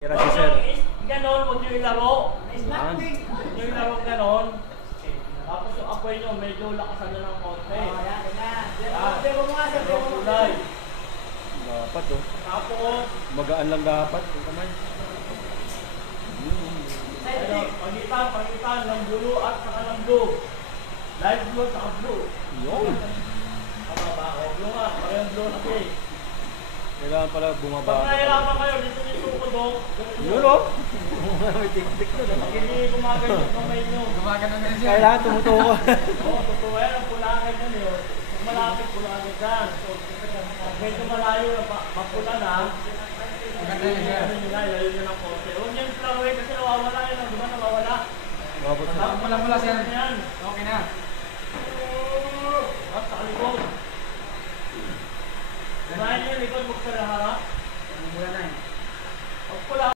Kira si sir. Ganon, huwag nyo ilaro. Huwag nyo ilaro ganon. Tapos yung apoy nyo, medyo lakasan nyo ng konti. Demo mo nga, demo mo kulay. Dapat oh. Tapos, Magaan lang dapat. Yung kamay. ayun, pagitan ng blue at saka ng blue. Light blue at saka blue. Yun. Tama ba? O, blue nga, parang blue na eh. Kailangan pala bumaba. Pag nahirapan kayo, dito yung tukod o. Yun oh. May tik-tik doon. Pag hindi gumagal yung kamay nyo. Kailangan tumutuko. Oo, totoo yan. Ang pulagan yan eh. Kung malapit, pulagan yan. Pag medyo malayo na, mapula na. Ano nyo na, ilayo nyo ng konti. Huwag nyo yung flowers kasi nawawala yun. Di ba nawawala? Mabot na. Wala siya. Yan. Okay na. At sa likod. Kumain nyo yung likod, huwag sa harap. Wala na eh. Pag pula,